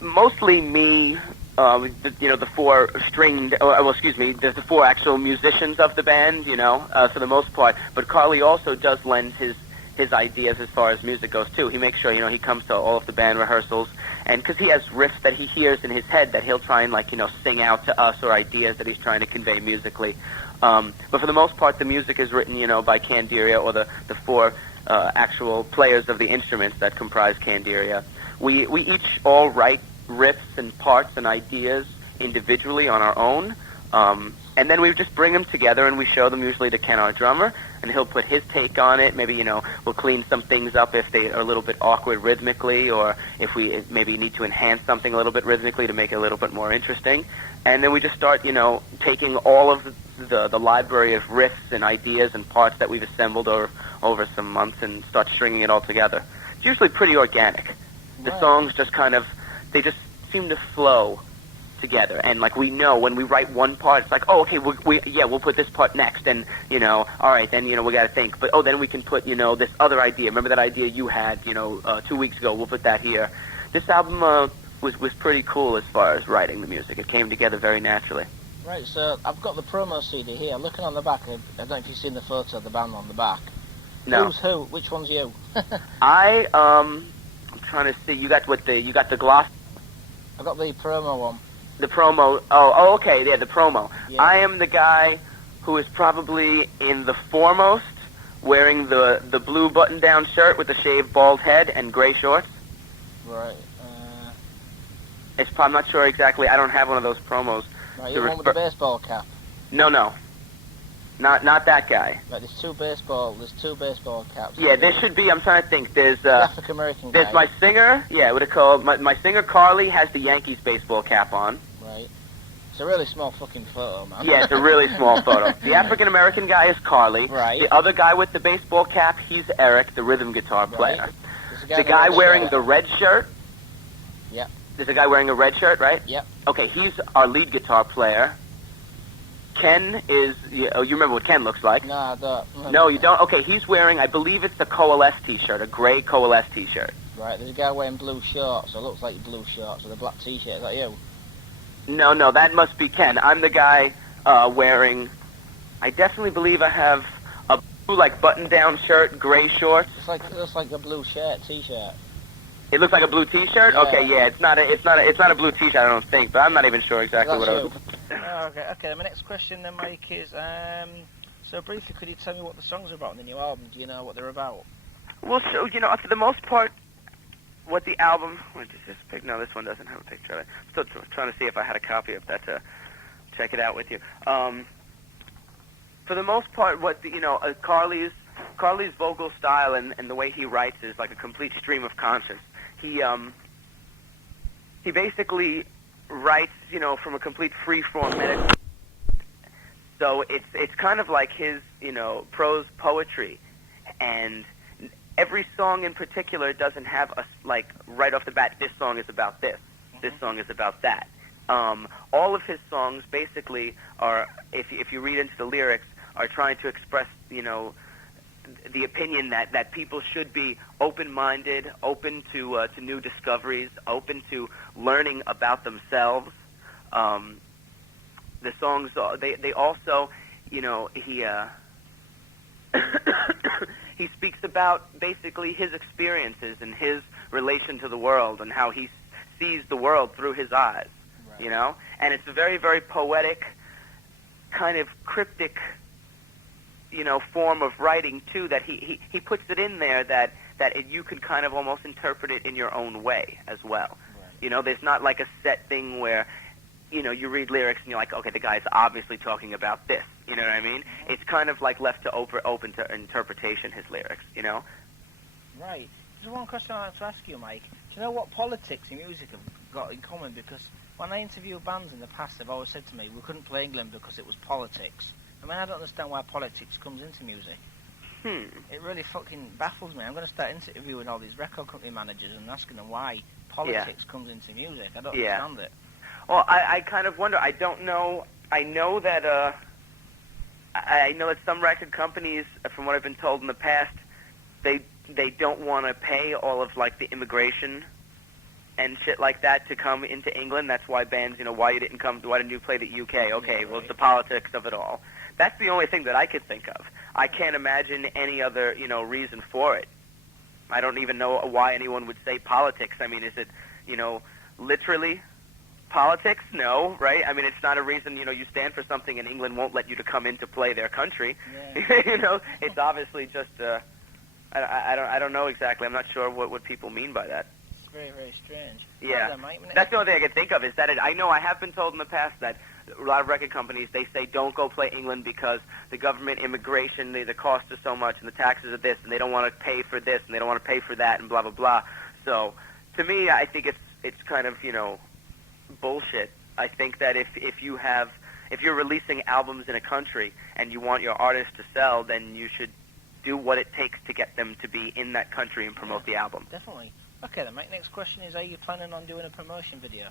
mostly me, the 4 stringed, there's the 4 actual musicians of the band, for the most part. But Carly also does lend his ideas as far as music goes, too. He makes sure, he comes to all of the band rehearsals, and because he has riffs that he hears in his head that he'll try and, sing out to us, or ideas that he's trying to convey musically. But for the most part, the music is written, by Candiria, or the 4 actual players of the instruments that comprise Candiria. We each all write riffs and parts and ideas individually on our own, and then we just bring them together and we show them usually to Ken, our drummer, and he'll put his take on it. Maybe, we'll clean some things up if they are a little bit awkward rhythmically, or if we maybe need to enhance something a little bit rhythmically to make it a little bit more interesting. And then we just start, taking all of the library of riffs and ideas and parts that we've assembled over some months and start stringing it all together. It's usually pretty organic. The songs just they just seem to flow together. And, we know when we write one part, it's like, oh, okay, we'll put this part next. And, all right, then, we got to think. But, then we can put, this other idea. Remember that idea you had, 2 weeks ago? We'll put that here. This album was pretty cool as far as writing the music. It came together very naturally. Right, so I've got the promo CD here. Looking on the back, I don't know if you've seen the photo of the band on the back. No. Who's who? Which one's you? I'm trying to see. You got the gloss. I got the promo one. The promo. Oh, okay. Yeah, the promo. Yeah. I am the guy who is probably in the foremost, wearing the blue button-down shirt with the shaved bald head and gray shorts. Right. I'm not sure exactly. I don't have one of those promos. Right, you're the one with the baseball cap. No. Not that guy. Right, there's two baseball caps. Yeah, there should be. I'm trying to think. There's the African American guy. There's my singer. Yeah, what it called? My singer Carly has the Yankees baseball cap on. Right. It's a really small fucking photo, man. Yeah, it's a really small photo. The African American guy is Carly. Right. The other guy with the baseball cap, he's Eric, the rhythm guitar player. Right. The guy wearing the red shirt. Yep. There's a guy wearing a red shirt, right? Yep. Okay, he's our lead guitar player. Ken is... you remember what Ken looks like? No, I don't. No, you don't? Okay, he's wearing, I believe it's the Coalesce t-shirt, a gray Coalesce t-shirt. Right, there's a guy wearing blue shorts, so it looks like blue shorts with a black t-shirt. Is that you? No, that must be Ken. I'm the guy wearing... I definitely believe I have a blue, button-down shirt, gray shorts. It looks like a blue shirt, t-shirt. It looks like a blue T-shirt. Yeah. Okay, yeah, it's not a blue T-shirt. I don't think, but I'm not even sure exactly what I was. Oh, okay. My next question then, Mike, is so briefly, could you tell me what the songs are about in the new album? Do you know what they're about? Well, so, for the most part, what the album... No, this one doesn't have a picture of it. I'm still trying to see if I had a copy of that to check it out with you. For the most part, what Carly's vocal style and the way he writes is like a complete stream of conscience. He basically writes, from a complete free-form medicine. So it's kind of like his, prose poetry, and every song in particular doesn't have right off the bat, this song is about this, this song is about that. All of his songs basically are, if you read into the lyrics, are trying to express, the opinion that people should be open-minded, open to new discoveries, open to learning about themselves. The songs, they also, he he speaks about basically his experiences and his relation to the world and how he sees the world through his eyes, right. And it's a very, very poetic, kind of cryptic, form of writing too, that he puts it in there that you could kind of almost interpret it in your own way as well. Right. There's not like a set thing where, you read lyrics and you're like, okay, the guy's obviously talking about this. You know what I mean? It's kind of like left to open to interpretation, his lyrics, Right. There's one question I'd like to ask you, Mike. Do you know what politics and music have got in common? Because when I interview bands in the past, they've always said to me, we couldn't play England because it was politics. I mean, I don't understand why politics comes into music. It really fucking baffles me. I'm going to start interviewing all these record company managers and asking them why politics comes into music. I don't understand it. Well, I kind of wonder. I don't know. I know that some record companies, from what I've been told in the past, they don't want to pay all of the immigration and shit like that to come into England. That's why bands, why didn't you play the UK? Okay, well, it's the politics of it all. That's the only thing that I could think of. I can't imagine any other, reason for it. I don't even know why anyone would say politics. I mean, is it, literally politics? No, right? I mean, it's not a reason, you stand for something and England won't let you to come in to play their country. Yeah. It's obviously just, I don't know exactly. I'm not sure what people mean by that. It's very, very strange. Yeah. That's the only thing I can think of, is that I know I have been told in the past that a lot of record companies, they say don't go play England because the government immigration, the cost is so much and the taxes are this and they don't want to pay for this and they don't want to pay for that and blah, blah, blah. So to me, I think it's kind of, bullshit. I think that if you're releasing albums in a country and you want your artist to sell, then you should do what it takes to get them to be in that country and promote the album. Definitely. Okay then, mate. Next question is, are you planning on doing a promotion video?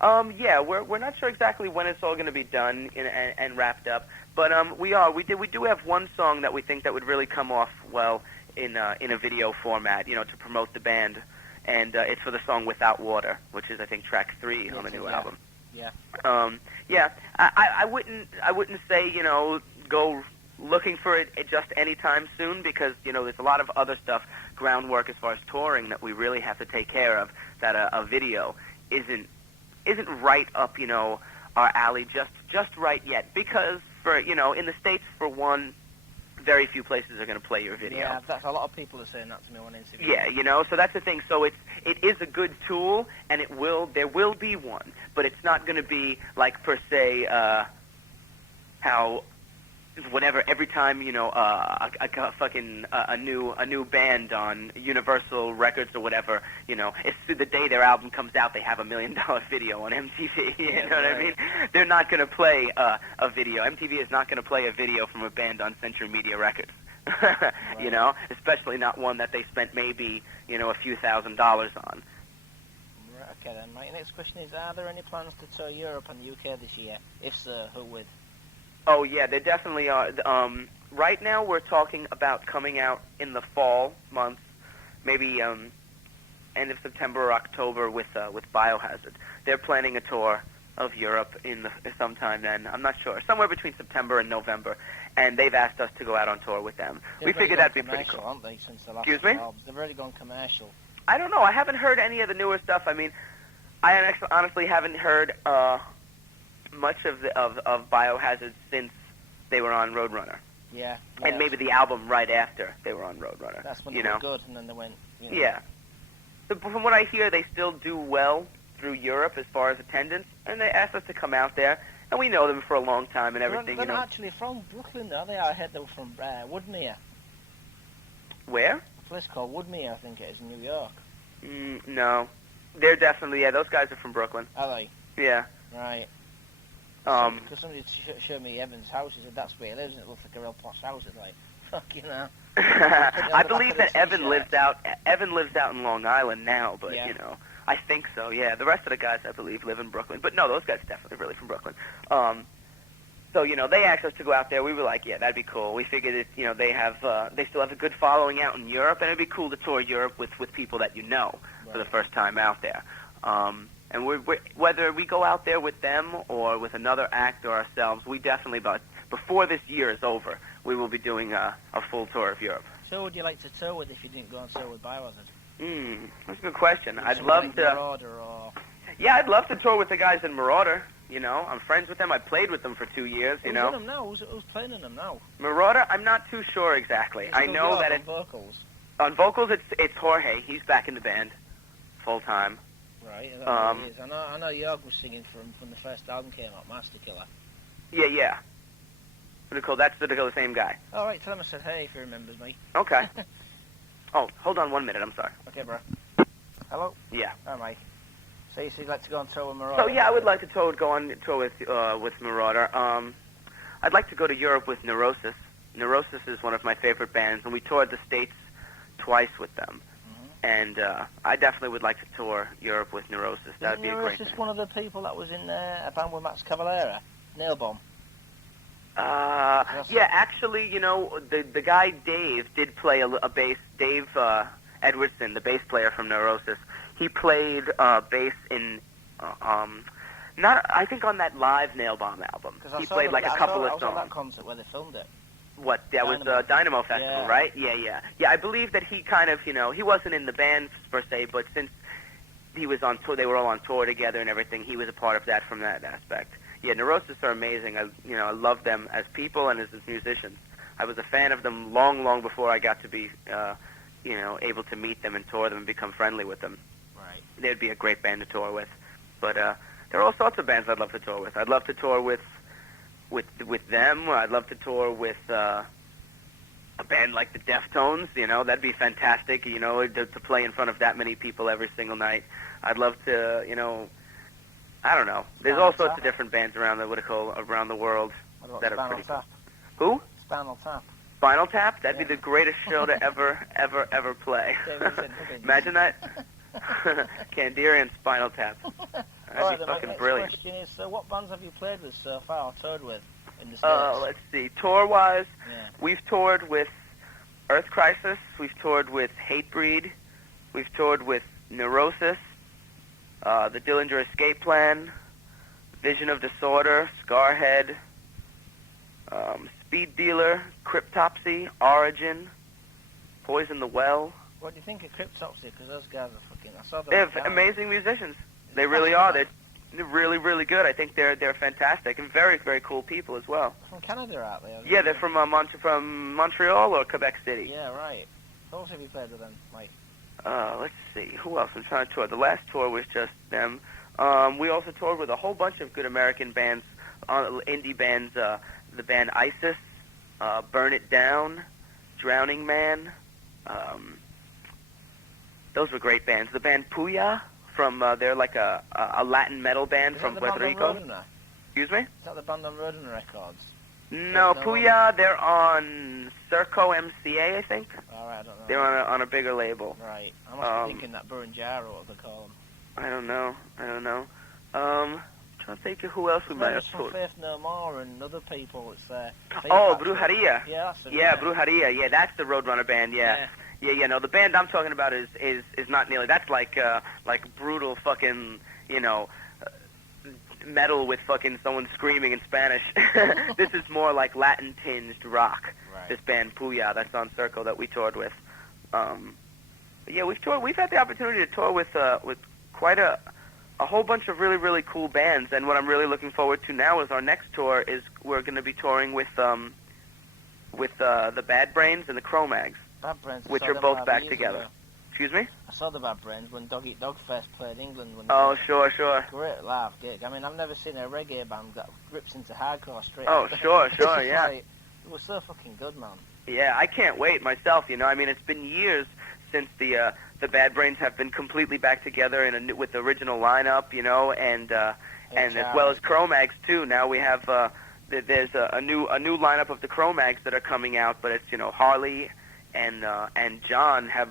Yeah, we're not sure exactly when it's all going to be done and wrapped up, but we do have one song that we think that would really come off well in a video format, to promote the band, and it's for the song "Without Water," which is I think track 3 on the new album. Yeah. I wouldn't say go looking for it just anytime soon, because there's a lot of other stuff, groundwork as far as touring, that we really have to take care of, that a video isn't right up our alley just right yet, because for in the States, for one, very few places are going to play your video. Yeah, that's a lot of people are saying that to me on Instagram. Yeah, so that's the thing. So it is a good tool, and there will be one, but it's not going to be like, per se, how whenever every time a new band on Universal Records or whatever, it's the day their album comes out, they have $1 million video on MTV. You know what I mean? They're not going to play a video. MTV is not going to play a video from a band on Century Media Records. Right. Especially not one that they spent maybe a few $1,000s on. Right, okay then, mate. Next question is, are there any plans to tour Europe and the UK this year? If so, who with? Oh, yeah, there definitely are. Right now we're talking about coming out in the fall months, maybe end of September or October with Biohazard. They're planning a tour of Europe sometime then. I'm not sure. Somewhere between September and November. And they've asked us to go out on tour with them. We figured that'd be pretty cool. Aren't they, since the last Excuse me? albums? They've already gone commercial. I don't know. I haven't heard any of the newer stuff. I mean, I actually, honestly haven't heard much of Biohazard since they were on Roadrunner. Yeah. And maybe the album right after they were on Roadrunner. That's when they were good, and then they went. Yeah. So from what I hear, they still do well through Europe as far as attendance, and they asked us to come out there, and we know them for a long time and everything. They're not actually from Brooklyn, though. They are. I heard they were from Woodmere. Where? A place called Woodmere, I think it is, in New York. No. They're definitely, those guys are from Brooklyn. Are they? Yeah. Right. Because somebody showed me Evan's house, he said that's where he lives, and it looks like a real posh house. It's like, fuck, I believe that Evan lives out in Long Island now, but, I think so, yeah. The rest of the guys, I believe, live in Brooklyn. But no, those guys are definitely really from Brooklyn. So, they asked us to go out there. We were like, yeah, that'd be cool. We figured they still have a good following out in Europe, and it'd be cool to tour Europe with people that for the first time out there. And whether we go out there with them or with another act or ourselves, we definitely, before this year is over, we will be doing a full tour of Europe. So who would you like to tour with if you didn't go on tour with Biohazard? That's a good question. I'd love to. Marauder or... Yeah, I'd love to tour with the guys in Marauder. I'm friends with them. I played with them for 2 years. Who's in them now? Who's playing in them now? Marauder, I'm not too sure exactly. I know that on vocals. On vocals, it's Jorge. He's back in the band, full time. Right. I know Jorg was singing from the first album came out, Master Killer. Yeah. That's the same guy. All right. Tell him I said hey if he remembers me. Okay. Oh, hold on 1 minute. I'm sorry. Okay, bro. Hello? Yeah. Hi, Mike. So you said you'd like to go on tour with Marauder? So, yeah, I would like to go on tour with Marauder. I'd like to go to Europe with Neurosis. Neurosis is one of my favorite bands, and we toured the States twice with them. Mm-hmm. And I definitely would like to tour Europe with Neurosis. That would be a great thing. Neurosis one of the people that was in a band with Max Cavalera? Nailbomb? Yeah, actually, the guy Dave did play a bass. Dave Edwardson, the bass player from Neurosis, he played bass in, I think on that live Nailbomb album. He played like a couple of songs. I was at that concert where they filmed it. What? That was Dynamo Festival, right? Yeah. Yeah, I believe that he kind of, he wasn't in the band per se, but since he was on tour, they were all on tour together and everything, he was a part of that from that aspect. Yeah, Neurosis are amazing. I love them as people and as musicians. I was a fan of them long before I got to be, able to meet them and tour them and become friendly with them. Right. They'd be a great band to tour with. But there are all sorts of bands I'd love to tour with. I'd love to tour with them. I'd love to tour with a band like the Deftones. That'd be fantastic. To play in front of that many people every single night. I'd love to, I don't know. There's all sorts of different bands around the world that are pretty cool. Who? Spinal Tap. Spinal Tap? That'd be the greatest show to ever play. Imagine that. Candiria and Spinal Tap. That'd be fucking brilliant. My question is, so what bands have you played with so far, or toured with in the States? Let's see. Tour-wise, we've toured with Earth Crisis. We've toured with Hatebreed. We've toured with Neurosis. The Dillinger Escape Plan, Vision of Disorder, Scarhead, Speed Dealer, Cryptopsy, Origin, Poison the Well. What do you think of Cryptopsy? Because those guys are fucking... I saw them. They're amazing musicians. They really are. They're really, really good. I think they're fantastic and very, very cool people as well. From Canada, aren't they? Yeah, they're from Montreal or Quebec City. Yeah, right. Who else have you played with them, Mike? Let's see. Who else? I'm trying to tour. The last tour was just them. We also toured with a whole bunch of good American bands, indie bands. The band Isis, Burn It Down, Drowning Man. Those were great bands. The band Puya they're like a Latin metal band from Puerto Rico. Excuse me? Is that the band on Roadrunner Records? No, Puya, they're on Circo MCA, I think. All right, I don't know. They're on a bigger label. Right. I must be thinking that Buranjaro, what they call them. I don't know. I'm trying to think of who else we might have toured. Faith No More and other people. It's Brujeria. Yeah, that's it. Yeah, Brujeria. Yeah, that's the Roadrunner band. Yeah. No, the band I'm talking about is not nearly. That's like brutal fucking metal with fucking someone screaming in Spanish. This is more like Latin tinged rock. Right. This band Puya, that's on Circle that we toured with. But yeah, we've toured. We've had the opportunity to tour with quite a whole bunch of really, really cool bands. And what I'm really looking forward to now is our next tour. Is we're going to be touring with the Bad Brains and the Cro-Mags, Bad Brains, which are both back together. Ago. Excuse me? I saw the Bad Brains when Dog Eat Dog first played England. Oh, sure. Great live gig. I mean, I've never seen a reggae band that rips into hardcore straight. Oh, sure, yeah. Like, it was so fucking good, man. Yeah, I can't wait myself. I mean, it's been years since the Bad Brains have been completely back together with the original lineup, and as well as Cro-Mags too. Now we have there's a new lineup of the Cro-Mags that are coming out, but it's Harley and John have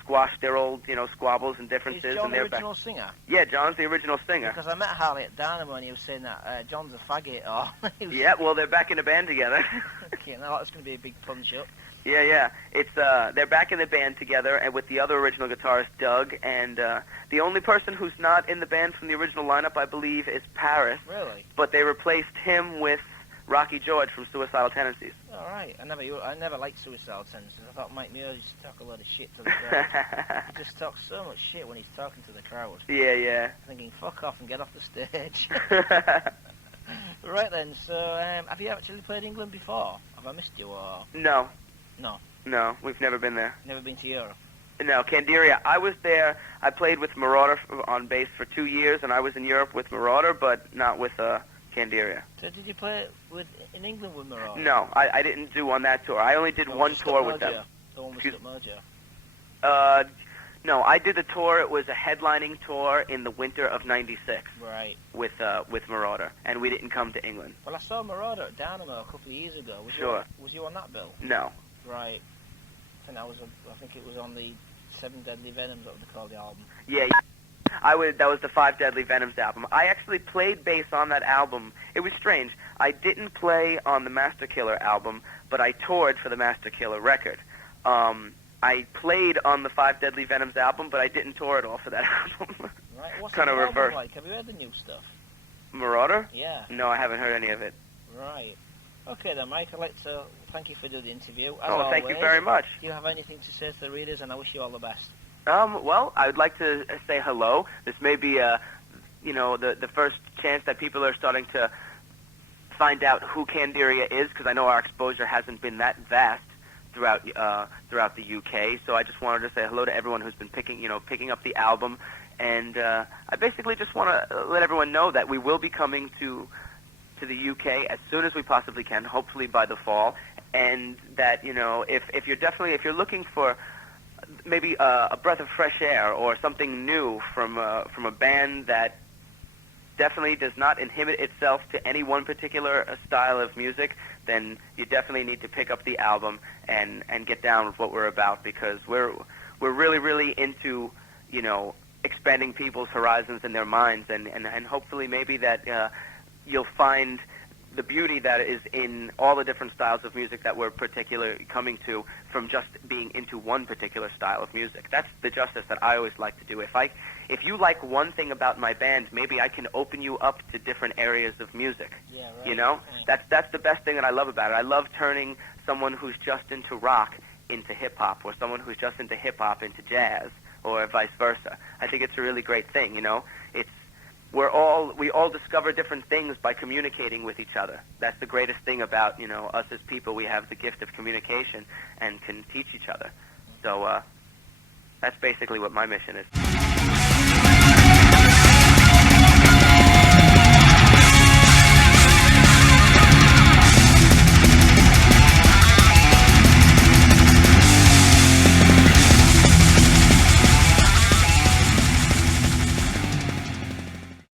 squashed their old squabbles and differences. Is John and the original singer? Yeah, John's the original singer. Because I met Harley at Dynamo and he was saying that John's a faggot. Or Yeah, well, they're back in the band together. Okay, now that's going to be a big punch-up. Yeah. It's they're back in the band together, and with the other original guitarist, Doug, and the only person who's not in the band from the original lineup, I believe, is Paris. Really? But they replaced him with Rocky George from Suicidal Tendencies. All right. I never liked Suicidal Tendencies. I thought Mike Muir used to talk a lot of shit to the crowd. He just talks so much shit when he's talking to the crowd. Yeah. Thinking, fuck off and get off the stage. Right then, so have you actually played England before? Have I missed you or? No, we've never been there. Never been to Europe? No, Candiria. I was there. I played with Marauder on bass for 2 years, and I was in Europe with Marauder, but not with Candiria. So did you play in England with Marauder? No, I didn't do on that tour. I only did one tour with them. The one with Mojo? No, I did a tour. It was a headlining tour in the winter of '96. Right. With Marauder, and we didn't come to England. Well, I saw Marauder at Dynamo a couple of years ago. Was you on that bill? No. Right. I think it was on the Seven Deadly Venoms, what they call the album. Yeah. That was the Five Deadly Venoms album. I actually played bass on that album. It was strange. I didn't play on the Master Killer album, but I toured for the Master Killer record. I played on the Five Deadly Venoms album, but I didn't tour at all for that album. Right. What's kind of reverse. Like? Have you heard the new stuff? Marauder? Yeah. No, I haven't heard any of it. Right. Okay then, Mike, I'd like to thank you for doing the interview. Thank you very much. Do you have anything to say to the readers? And I wish you all the best. Well, I would like to say hello. This may be, the first chance that people are starting to find out who Candiria is, because I know our exposure hasn't been that vast throughout the UK. So I just wanted to say hello to everyone who's been picking up the album, and I basically just want to let everyone know that we will be coming to the UK as soon as we possibly can, hopefully by the fall, and that if you're looking for maybe a breath of fresh air or something new from a band that definitely does not inhibit itself to any one particular style of music, then you definitely need to pick up the album and get down with what we're about, because we're really, really into expanding people's horizons and their minds, and hopefully maybe that you'll find the beauty that is in all the different styles of music that we're particularly coming to, from just being into one particular style of music. That's the justice that I always like to do. If you like one thing about my band, maybe I can open you up to different areas of music. Yeah, right. That's the best thing that I love about it. I love turning someone who's just into rock into hip-hop, or someone who's just into hip-hop into jazz, or vice versa. I think it's a really great thing, we all discover different things by communicating with each other. That's the greatest thing about, us as people. We have the gift of communication and can teach each other. So that's basically what my mission is.